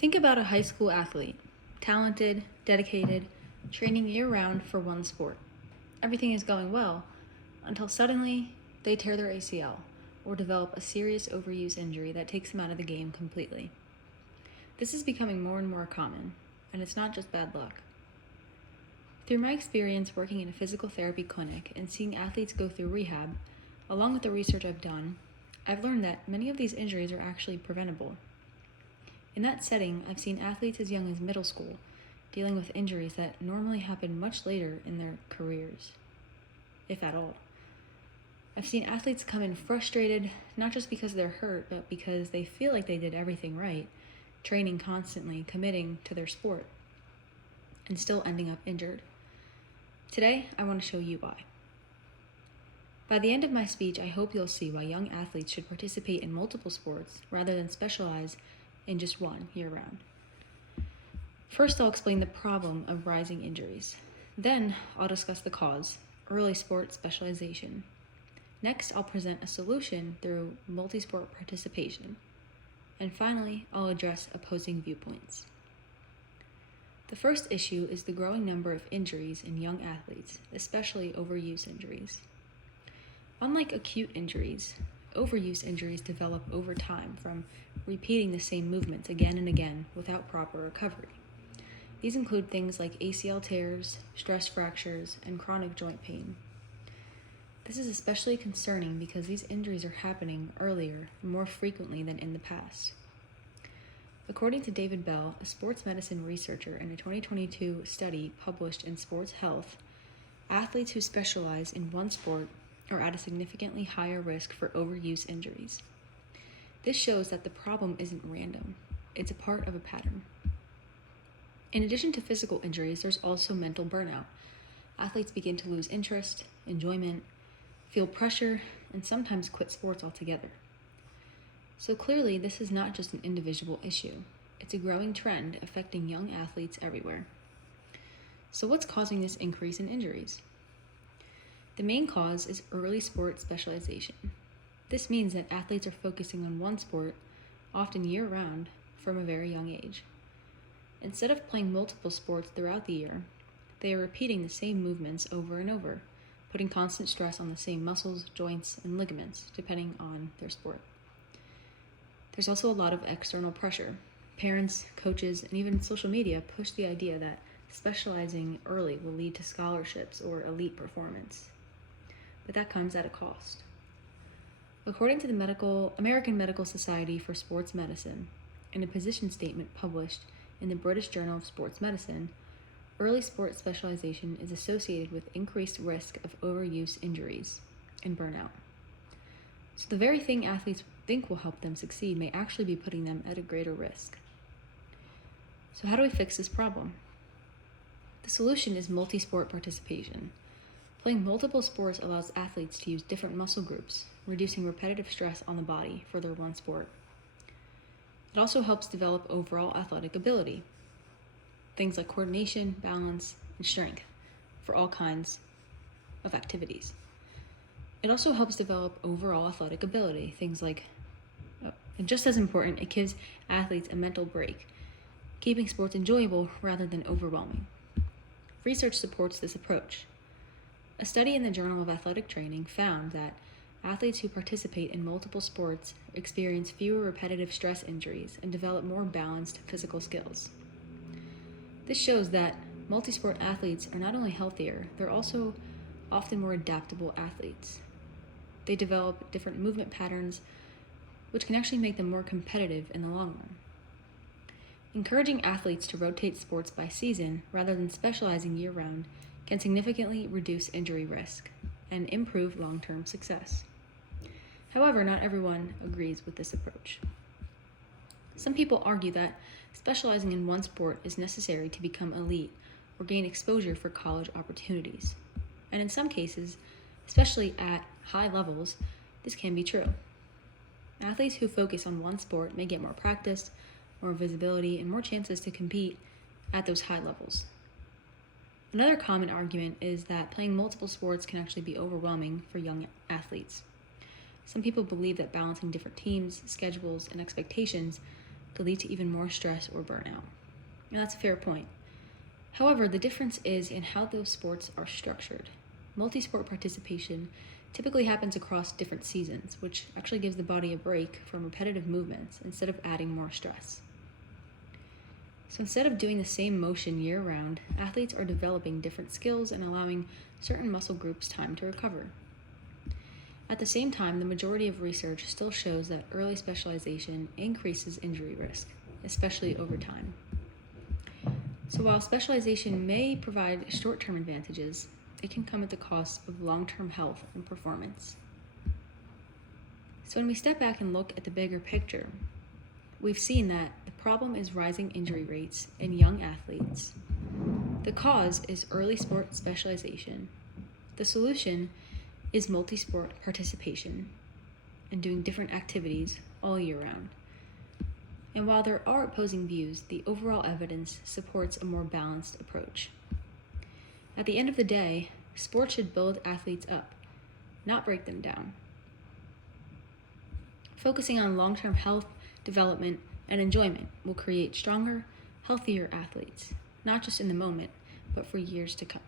Think about a high school athlete, talented, dedicated, training year-round for one sport. Everything is going well until suddenly they tear their ACL or develop a serious overuse injury that takes them out of the game completely. This is becoming more and more common, and it's not just bad luck. Through my experience working in a physical therapy clinic and seeing athletes go through rehab, along with the research I've done, I've learned that many of these injuries are actually preventable. In that setting, I've seen athletes as young as middle school dealing with injuries that normally happen much later in their careers, if at all. I've seen athletes come in frustrated, not just because they're hurt, but because they feel like they did everything right, training constantly, committing to their sport, and still ending up injured. Today, I want to show you why. By the end of my speech, I hope you'll see why young athletes should participate in multiple sports rather than specialize in just one year-round. First, I'll explain the problem of rising injuries. Then, I'll discuss the cause, early sport specialization. Next, I'll present a solution through multi-sport participation. And finally, I'll address opposing viewpoints. The first issue is the growing number of injuries in young athletes, especially overuse injuries. Unlike acute injuries, overuse injuries develop over time from repeating the same movements again and again without proper recovery. These include things like ACL tears, stress fractures, and chronic joint pain. This is especially concerning because these injuries are happening earlier and more frequently than in the past. According to David Bell, a sports medicine researcher in a 2022 study published in Sports Health, athletes who specialize in one sport are at a significantly higher risk for overuse injuries. This shows that the problem isn't random, it's a part of a pattern. In addition to physical injuries, there's also mental burnout. Athletes begin to lose interest, enjoyment, feel pressure, and sometimes quit sports altogether. So clearly, this is not just an individual issue. It's a growing trend affecting young athletes everywhere. So what's causing this increase in injuries? The main cause is early sport specialization. This means that athletes are focusing on one sport, often year-round, from a very young age. Instead of playing multiple sports throughout the year, they are repeating the same movements over and over, putting constant stress on the same muscles, joints, and ligaments, depending on their sport. There's also a lot of external pressure. Parents, coaches, and even social media push the idea that specializing early will lead to scholarships or elite performance. But that comes at a cost. According to the American Medical Society for Sports Medicine, in a position statement published in the British Journal of Sports Medicine, early sport specialization is associated with increased risk of overuse injuries and burnout. So the very thing athletes think will help them succeed may actually be putting them at a greater risk. So how do we fix this problem? The solution is multi-sport participation. Playing multiple sports allows athletes to use different muscle groups, reducing repetitive stress on the body for their one sport. It also helps develop overall athletic ability, things like coordination, balance, and strength for all kinds of activities. It also helps develop overall athletic ability, things like, and just as important, it gives athletes a mental break, keeping sports enjoyable rather than overwhelming. Research supports this approach. A study in the Journal of Athletic Training found that athletes who participate in multiple sports experience fewer repetitive stress injuries and develop more balanced physical skills. This shows that multi-sport athletes are not only healthier, they're also often more adaptable athletes. They develop different movement patterns, which can actually make them more competitive in the long run. Encouraging athletes to rotate sports by season rather than specializing year-round can significantly reduce injury risk and improve long-term success. However, not everyone agrees with this approach. Some people argue that specializing in one sport is necessary to become elite or gain exposure for college opportunities. And in some cases, especially at high levels, this can be true. Athletes who focus on one sport may get more practice, more visibility, and more chances to compete at those high levels. Another common argument is that playing multiple sports can actually be overwhelming for young athletes. Some people believe that balancing different teams, schedules, and expectations to lead to even more stress or burnout. And that's a fair point. However, the difference is in how those sports are structured. Multi-sport participation typically happens across different seasons, which actually gives the body a break from repetitive movements instead of adding more stress. So instead of doing the same motion year-round, athletes are developing different skills and allowing certain muscle groups time to recover. At the same time, the majority of research still shows that early specialization increases injury risk, especially over time. So while specialization may provide short-term advantages, it can come at the cost of long-term health and performance. So when we step back and look at the bigger picture, we've seen that the problem is rising injury rates in young athletes. The cause is early sport specialization. The solution is multi-sport participation and doing different activities all year round. And while there are opposing views, the overall evidence supports a more balanced approach. At the end of the day, sports should build athletes up, not break them down. Focusing on long-term health, development, and enjoyment will create stronger, healthier athletes, not just in the moment, but for years to come.